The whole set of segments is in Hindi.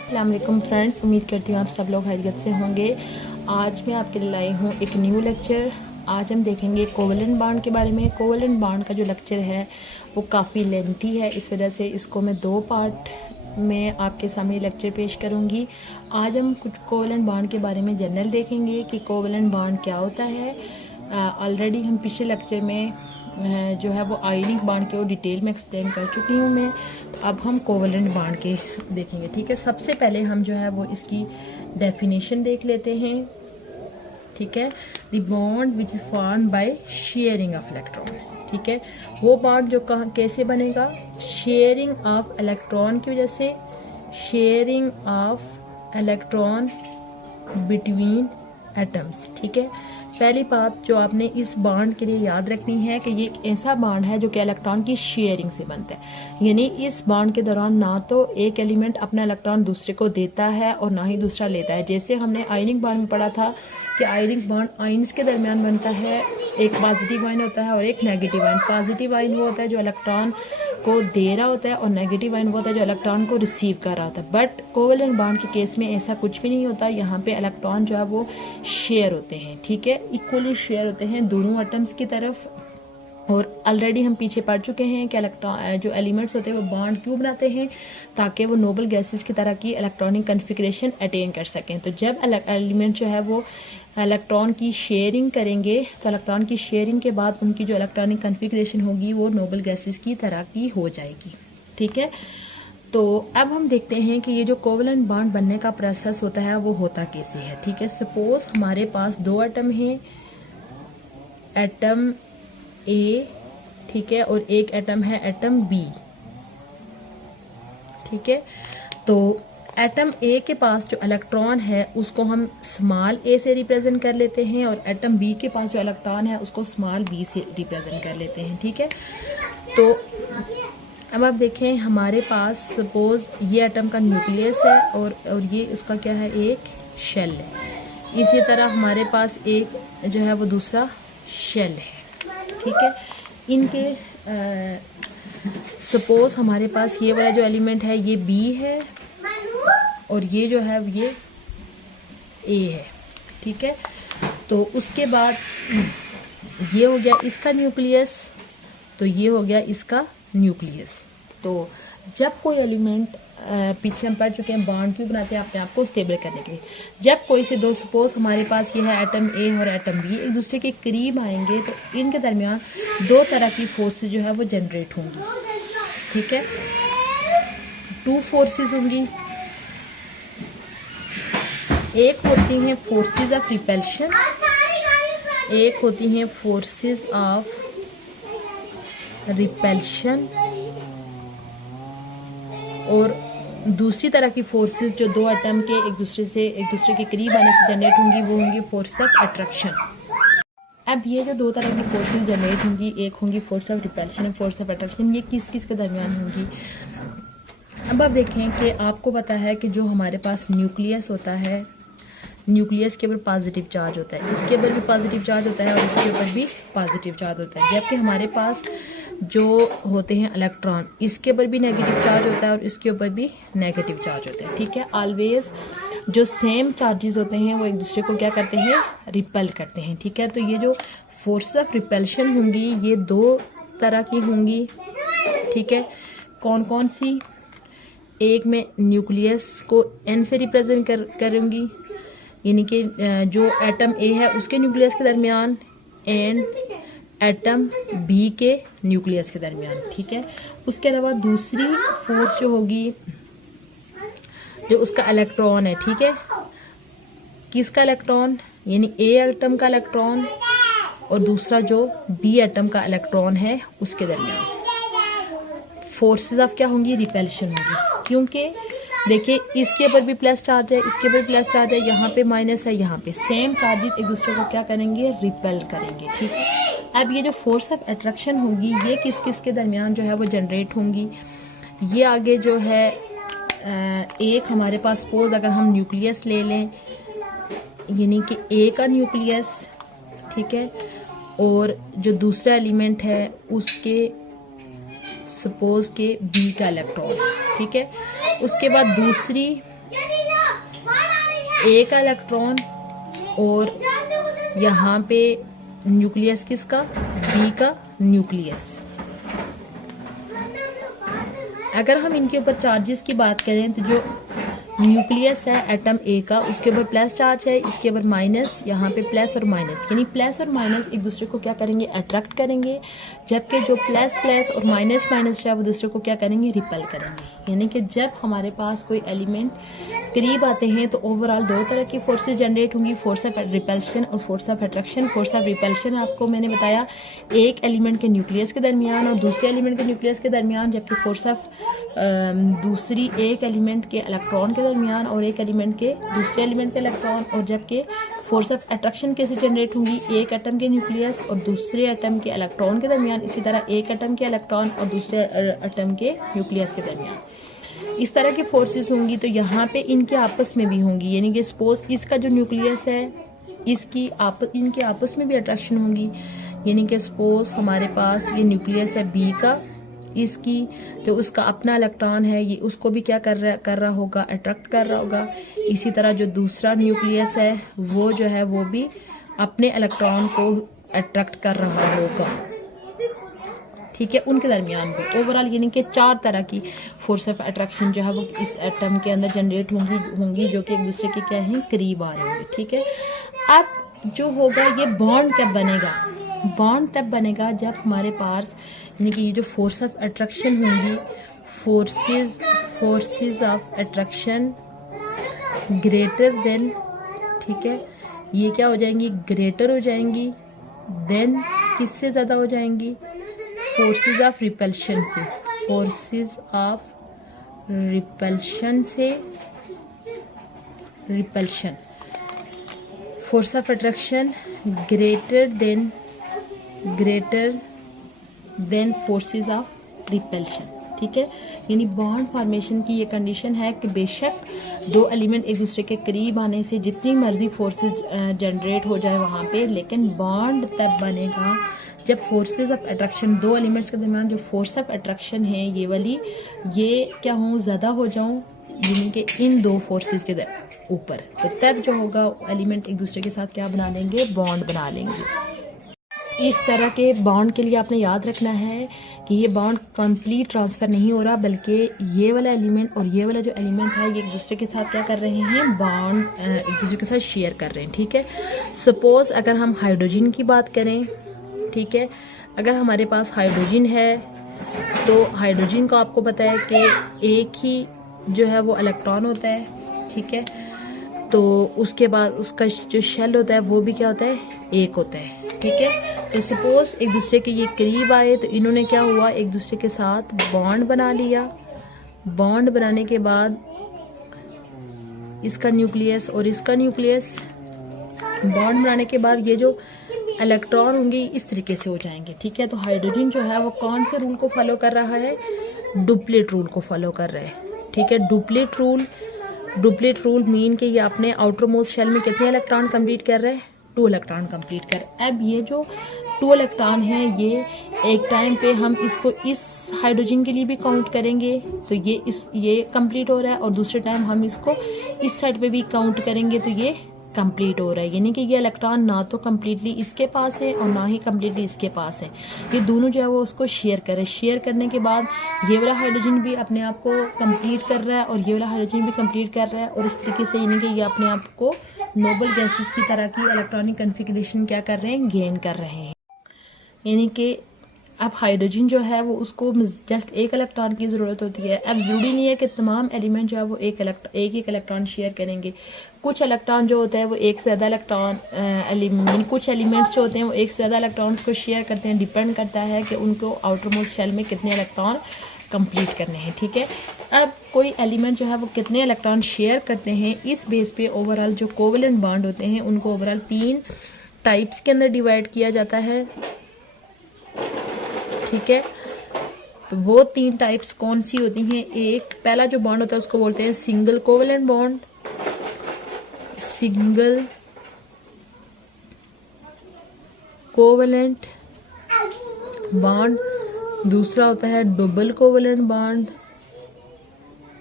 अस्सलाम वालेकुम फ्रेंड्स, उम्मीद करती हूँ आप सब लोग खैरियत से होंगे। आज मैं आपके लिए लाई हूँ एक न्यू लेक्चर। आज हम देखेंगे कोवेलेंट बॉन्ड के बारे में। कोवेलेंट बॉन्ड का जो लेक्चर है वो काफ़ी लेंथी है, इस वजह से इसको मैं 2 पार्ट में आपके सामने लेक्चर पेश करूँगी। आज हम कुछ कोवेलेंट बॉन्ड के बारे में जनरल देखेंगे कि कोवेलेंट बॉन्ड क्या होता है। ऑलरेडी हम पिछले लेक्चर में जो है वो आयनिक बॉन्ड के वो डिटेल में एक्सप्लेन कर चुकी हूँ मैं। तो अब हम कोवेलेंट बॉन्ड के देखेंगे, ठीक है। सबसे पहले हम जो है वो इसकी डेफिनेशन देख लेते हैं, ठीक है। The bond which is formed by sharing of electron, ठीक है। वो बॉन्ड जो कैसे बनेगा, शेयरिंग ऑफ इलेक्ट्रॉन की वजह से, sharing of electron between atoms, ठीक है। पहली बात जो आपने इस बॉन्ड के लिए याद रखनी है कि ये एक ऐसा बॉन्ड है जो कि इलेक्ट्रॉन की शेयरिंग से बनता है, यानी इस बॉन्ड के दौरान ना तो एक एलिमेंट अपना इलेक्ट्रॉन दूसरे को देता है और ना ही दूसरा लेता है। जैसे हमने आयनिक बॉन्ड में पढ़ा था कि आयनिक बॉन्ड आयन्स के दरमियान बनता है, एक पॉजिटिव आयन होता है और एक नेगेटिव आयन। पॉजिटिव आयन वो होता है जो इलेक्ट्रॉन को दे रहा होता है और नेगेटिव आयन वो होता है जो इलेक्ट्रॉन को रिसीव कर रहा होता है। बट कोवेलेंट बॉन्ड के केस में ऐसा कुछ भी नहीं होता। यहाँ पे इलेक्ट्रॉन जो है वो शेयर होते हैं, ठीक है, इक्वली शेयर होते हैं दोनों एटम्स की तरफ। और ऑलरेडी हम पीछे पढ़ चुके हैं कि इलेक्ट्रॉन जो एलिमेंट्स होते हैं वो बॉन्ड क्यों बनाते हैं, ताकि वो नोबल गैसेस की तरह की इलेक्ट्रॉनिक कन्फिग्रेशन अटेन कर सकें। तो जब एलिमेंट जो है वो इलेक्ट्रॉन की शेयरिंग करेंगे तो इलेक्ट्रॉन की शेयरिंग के बाद उनकी जो इलेक्ट्रॉनिक कन्फिग्रेशन होगी वो नोबल गैसेस की तरह की हो जाएगी, ठीक है। तो अब हम देखते हैं कि ये जो कोवेलेंट बॉन्ड बनने का प्रोसेस होता है वो होता कैसे है, ठीक है। सपोज हमारे पास 2 एटम हैं, एटम ए, ठीक है, और एक एटम है एटम बी, ठीक है। तो एटम ए के पास जो इलेक्ट्रॉन है उसको हम स्मॉल ए से रिप्रेजेंट कर लेते हैं और एटम बी के पास जो इलेक्ट्रॉन है उसको स्मॉल बी से रिप्रेजेंट कर लेते हैं, ठीक है। तो अब आप देखें हमारे पास सपोज ये एटम का न्यूक्लियस है और ये उसका क्या है, एक शेल है। इसी तरह हमारे पास एक जो है वो दूसरा शेल है, ठीक है। इनके सपोज हमारे पास ये वाला जो एलिमेंट है ये बी है और ये जो है ये ए है, ठीक है। तो उसके बाद ये हो गया इसका न्यूक्लियस, तो ये हो गया इसका न्यूक्लियस। तो जब कोई एलिमेंट पीछे हम पढ़ चुके हैं बॉन्ड क्यों बनाते हैं, अपने आप को स्टेबल करने के लिए। जब कोई से दो, सपोज हमारे पास ये है एटम ए और एटम बी, एक दूसरे के करीब आएंगे तो इनके दरमियान 2 तरह की फोर्सेस जो है वो जनरेट होंगी, ठीक है। 2 फोर्सेस होंगी, एक होती हैं फोर्सेस ऑफ रिपल्शन, एक होती हैं फोर्सेस ऑफ रिपल्शन, और दूसरी तरह की फोर्सेस जो 2 एटम के एक दूसरे के करीब आने से जनरेट होंगी वो होंगी फोर्स ऑफ अट्रैक्शन। अब ये जो 2 तरह की फोर्सेस जनरेट होंगी, एक होंगी फोर्स ऑफ रिपल्शन और फोर्स ऑफ अट्रैक्शन, ये किस किस के दरमियान होंगी। अब आप देखें कि आपको पता है कि जो हमारे पास न्यूक्लियस होता है, न्यूक्लियस के ऊपर पॉजिटिव चार्ज होता है, इसके ऊपर भी पॉजिटिव चार्ज होता है और इसके ऊपर भी पॉजिटिव चार्ज होता है। जबकि हमारे पास जो होते हैं इलेक्ट्रॉन, इसके ऊपर भी नेगेटिव चार्ज होता है और इसके ऊपर भी नेगेटिव चार्ज होता है, ठीक है। ऑलवेज जो सेम चार्जेस होते हैं वो एक दूसरे को क्या करते हैं, रिपल करते हैं, ठीक है। तो ये जो फोर्स ऑफ रिपल्शन होंगी ये 2 तरह की होंगी, ठीक है। कौन कौन सी, एक में न्यूक्लियस को एन से रिप्रेजेंट करूँगी, यानी कि जो एटम ए है उसके न्यूक्लियस के दरमियान एंड एटम बी के न्यूक्लियस के दरमियान, ठीक है। उसके अलावा दूसरी फोर्स जो होगी जो उसका इलेक्ट्रॉन है, ठीक है, किसका इलेक्ट्रॉन, यानी ए एटम का इलेक्ट्रॉन और दूसरा जो बी एटम का इलेक्ट्रॉन है उसके दरमियान फोर्सेस ऑफ क्या होंगी, रिपल्शन होंगी। क्योंकि देखिए इसके ऊपर भी प्लस चार्ज है, इसके ऊपर प्लस चार्ज है, यहाँ पे माइनस है, यहाँ पे सेम चार्जेस एक दूसरे को क्या करेंगे, रिपेल करेंगे, ठीक है। अब ये जो फोर्स ऑफ अट्रैक्शन होगी ये किस किस के दरमियान जो है वो जनरेट होंगी। ये आगे जो है एक हमारे पास सपोज अगर हम न्यूक्लियस ले लें, यानी कि ए का न्यूक्लियस, ठीक है, और जो दूसरा एलिमेंट है उसके सपोज के बी का इलेक्ट्रॉन, ठीक है। उसके बाद दूसरी ए का इलेक्ट्रॉन और यहाँ पे न्यूक्लियस किसका, बी का न्यूक्लियस। अगर हम इनके ऊपर चार्जेस की बात करें तो जो न्यूक्लियस है एटम ए का, उसके ऊपर प्लस चार्ज है, इसके ऊपर माइनस, यहाँ पे प्लस और माइनस, यानी प्लस और माइनस एक दूसरे को क्या करेंगे, अट्रैक्ट करेंगे, जबकि जो प्लस प्लस और माइनस माइनस है वो दूसरे को क्या करेंगे, रिपेल करेंगे। यानी कि जब हमारे पास कोई एलिमेंट करीब आते हैं तो ओवरऑल दो तरह की फोर्सेस जनरेट होंगी, फोर्स ऑफ रिपल्शन और force of attraction. Force of repulsion आपको मैंने बताया एक एलिमेंट के न्यूक्लियस के दरमियान और दूसरे एलिमेंट के न्यूक्लियस के दरमियान, जबकि फोर्स ऑफ दूसरी एक एलिमेंट के इलेक्ट्रॉन के दरमियान और एक एलिमेंट के दूसरे एलिमेंट के इलेक्ट्रॉन। और जबकि फोर्स ऑफ अट्रैक्शन कैसे जनरेट होंगी, एक एटम के न्यूक्लियस और दूसरे एटम के इलेक्ट्रॉन के दरमियान, इसी तरह एक एटम के इलेक्ट्रॉन और दूसरे एटम के न्यूक्लियस के दरमियान इस तरह की फोर्सेस होंगी। तो यहाँ पे इनके आपस में भी होंगी, यानी कि सपोज इसका जो न्यूक्लियस है इनके आपस में भी अट्रैक्शन होंगी। यानी कि सपोज हमारे पास ये न्यूक्लियस है बी का, इसकी जो उसका अपना इलेक्ट्रॉन है ये उसको भी क्या कर रहा होगा, अट्रैक्ट कर रहा होगा। इसी तरह जो दूसरा न्यूक्लियस है वो जो है वो भी अपने इलेक्ट्रॉन को अट्रैक्ट कर रहा होगा, ठीक है, उनके दरमियान भी। ओवरऑल यानी कि चार तरह की फोर्स ऑफ अट्रैक्शन जो है वो इस एटम के अंदर जनरेट होंगी जो कि एक दूसरे के क्या है, करीब आ रहे होंगे, ठीक है। अब जो होगा ये बॉन्ड कब बनेगा, बॉन्ड तब बनेगा जब हमारे पास यानी कि ये जो फोर्स ऑफ अट्रैक्शन होंगी, forces of attraction greater than, ठीक है, ये क्या हो जाएंगी, ग्रेटर हो जाएंगी देन किससे ज़्यादा हो जाएंगी, फोर्सेस ऑफ रिपल्शन से, फोर्सेस ऑफ रिपल्शन से, repulsion, force of attraction greater than forces of repulsion, ठीक है। यानी बॉन्ड फॉर्मेशन की ये कंडीशन है कि बेशक दो एलिमेंट एक दूसरे के करीब आने से जितनी मर्जी फोर्सेस जनरेट हो जाए वहाँ पे, लेकिन बॉन्ड तब बनेगा जब फोर्सेस ऑफ अट्रैक्शन दो एलिमेंट्स के दरमियान जो फोर्स ऑफ अट्रैक्शन है ये वाली ये क्या हो, ज़्यादा हो जाऊं, यानी कि इन दो फोर्सेस के ऊपर, तो तब जो होगा एलिमेंट एक दूसरे के साथ क्या बना लेंगे, बॉन्ड बना लेंगे। इस तरह के बॉन्ड के लिए आपने याद रखना है कि ये बॉन्ड कंप्लीट ट्रांसफ़र नहीं हो रहा, बल्कि ये वाला एलिमेंट और ये वाला जो एलिमेंट है ये एक दूसरे के साथ क्या कर रहे हैं, बॉन्ड एक दूसरे के साथ शेयर कर रहे हैं, ठीक है। सपोज अगर हम हाइड्रोजन की बात करें, ठीक है, अगर हमारे पास हाइड्रोजन है तो हाइड्रोजन को आपको पता है कि एक ही जो है वो इलेक्ट्रॉन होता है, ठीक है, तो उसके बाद उसका जो शेल होता है वो भी क्या होता है, एक होता है, ठीक है। तो सपोज एक दूसरे के ये करीब आए तो इन्होंने क्या हुआ, एक दूसरे के साथ बॉन्ड बना लिया। बॉन्ड बनाने के बाद इसका न्यूक्लियस और इसका न्यूक्लियस, बॉन्ड बनाने के बाद ये जो इलेक्ट्रॉन होंगे इस तरीके से हो जाएंगे, ठीक है। तो हाइड्रोजन जो है वो कौन से रूल को फॉलो कर रहा है, डुप्लेट रूल को फॉलो कर रहा है, ठीक है। डुप्लेट रूल मीन कि ये अपने आउटर मोस्ट शेल में कितने इलेक्ट्रॉन कंप्लीट कर रहे हैं, 2 इलेक्ट्रॉन कंप्लीट कर। अब ये जो 2 इलेक्ट्रॉन है ये एक टाइम पे हम इसको इस हाइड्रोजन के लिए भी काउंट करेंगे तो ये कंप्लीट हो रहा है, और दूसरे टाइम हम इसको इस साइड पे भी काउंट करेंगे तो ये कंप्लीट हो रहा है। यानी कि ये इलेक्ट्रॉन ना तो कम्प्लीटली इसके पास है और ना ही कम्प्लीटली इसके पास है, ये दोनों जो है वो उसको शेयर करे। शेयर करने के बाद ये वाला हाइड्रोजन भी अपने आप को कंप्लीट कर रहा है और ये वाला हाइड्रोजन भी कंप्लीट कर रहा है, और इस तरीके से यानी कि ये अपने आप को नोबल गैसेस की तरह की इलेक्ट्रॉनिक कन्फिगरेशन क्या कर रहे हैं, गेन कर रहे हैं। यानी कि अब हाइड्रोजन जो है वो उसको जस्ट एक इलेक्ट्रॉन की ज़रूरत होती है। अब ज़रूरी नहीं है कि तमाम एलिमेंट जो है वो एक इलेक्ट्रॉन शेयर करेंगे। कुछ इलेक्ट्रॉन जो होता है वो एक से ज़्यादा इलेक्ट्रॉन कुछ एलिमेंट्स जो होते हैं वो एक से ज़्यादा इलेक्ट्रॉन्स को शेयर करते हैं। डिपेंड करता है कि उनको आउटर मोस्ट शेल में कितने इलेक्ट्रॉन कंप्लीट करने हैं, ठीक है। अब कोई एलिमेंट जो है वो कितने इलेक्ट्रॉन शेयर करते हैं, इस बेस पे ओवरऑल जो कोवेलेंट बॉन्ड होते हैं उनको ओवरऑल 3 टाइप्स के अंदर डिवाइड किया जाता है, ठीक है। तो वो 3 टाइप्स कौन सी होती हैं, एक पहला जो बॉन्ड होता है उसको बोलते हैं single covalent bond, single covalent bond. दूसरा होता है double covalent bond,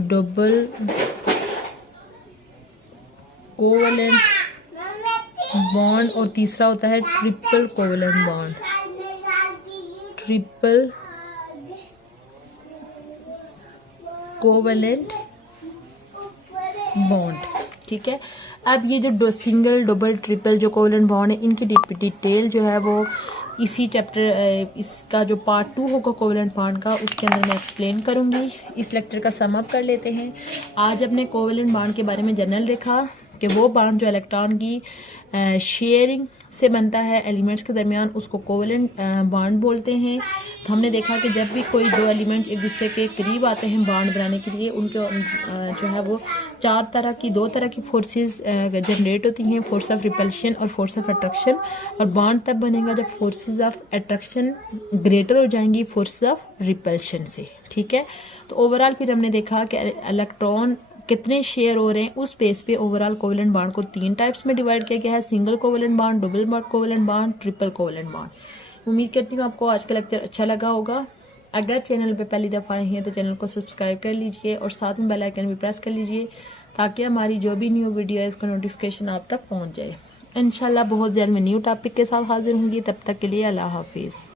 double covalent bond और तीसरा होता है triple covalent bond. Triple covalent bond, ठीक है। अब ये जो सिंगल डबल ट्रिपल जो कोवेलेंट बॉन्ड है, इनकी डिटेल जो है वो इसी चैप्टर, इसका जो पार्ट 2 होगा कोवेलेंट बॉन्ड का, उसके अंदर मैं एक्सप्लेन करूंगी। इस लेक्चर का सम अप कर लेते हैं। आज अपने कोवेलेंट बॉन्ड के बारे में जनरल देखा कि वो बॉन्ड जो इलेक्ट्रॉन की शेयरिंग से बनता है एलिमेंट्स के दरमियान, उसको कोवेलेंट बॉन्ड बोलते हैं। तो हमने देखा कि जब भी कोई दो एलिमेंट एक दूसरे के करीब आते हैं बॉन्ड बनाने के लिए, उनके जो है वो दो तरह की फोर्सेस जनरेट होती हैं, फोर्स ऑफ रिपल्शन और फोर्स ऑफ अट्रैक्शन। और बॉन्ड तब बनेगा जब फोर्सेस ऑफ अट्रैक्शन ग्रेटर हो जाएंगी फोर्सेस ऑफ रिपल्शन से, ठीक है। तो ओवरऑल फिर हमने देखा कि इलेक्ट्रॉन कितने शेयर हो रहे हैं, उस बेस पे ओवरऑल कोवेलेंट बॉन्ड को 3 टाइप्स में डिवाइड किया गया है, single covalent bond, double covalent bond, triple covalent bond. उम्मीद करती हूँ आपको आज का लेक्चर अच्छा लगा होगा। अगर चैनल पे पहली दफ़ा आए हैं तो चैनल को सब्सक्राइब कर लीजिए और साथ में बेल आइकन भी प्रेस कर लीजिए, ताकि हमारी जो भी न्यू वीडियो है उसका नोटिफिकेशन आप तक पहुँच जाए। इंशाल्लाह बहुत जल्द मैं न्यू टॉपिक के साथ हाजिर होंगी। तब तक के लिए अल्लाह हाफिज़।